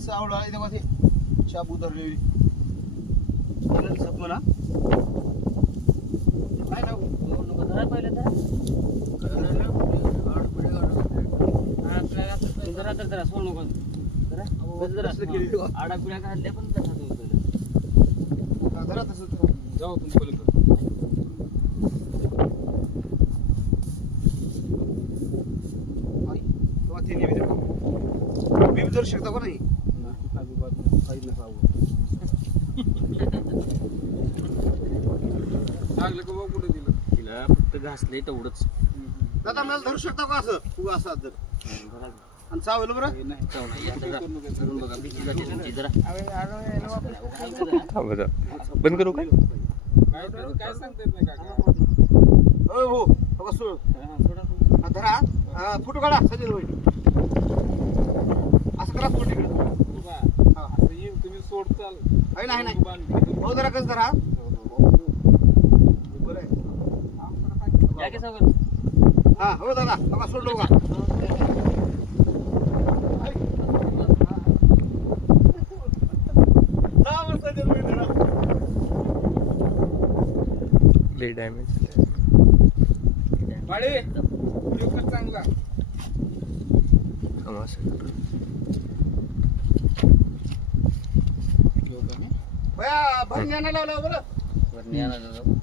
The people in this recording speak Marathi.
सावळा इथे मध्ये शाबू धरलेली सपना काय ना धरा पहिले जरा सोड नको आडा पिळ्या घातल्या पण धरा तसं जाऊ तुम्ही पलीकडे तेव्हा ते नेहमी मी धरू शकता का नाही लागलं का बघ कुठे दिलं तिला फक्त घासले तेवढंच दादा मला धरू शकता का असं तू असं जर आणि चावलं बरं बंद करू का काय सांगता येत नाही काका हो हो बघा सोड धरा फोटो काढा सजल होईल असं करा फोटो इकडे असं येईल तुम्ही सोडताल आहे नाही हो जरा कसं धरा बरं आहे हा हो दादा बघा सोडलो का लई डॅमेज वाडे व्हिडिओ चांगला भया भरणी आणायला लावलं बरं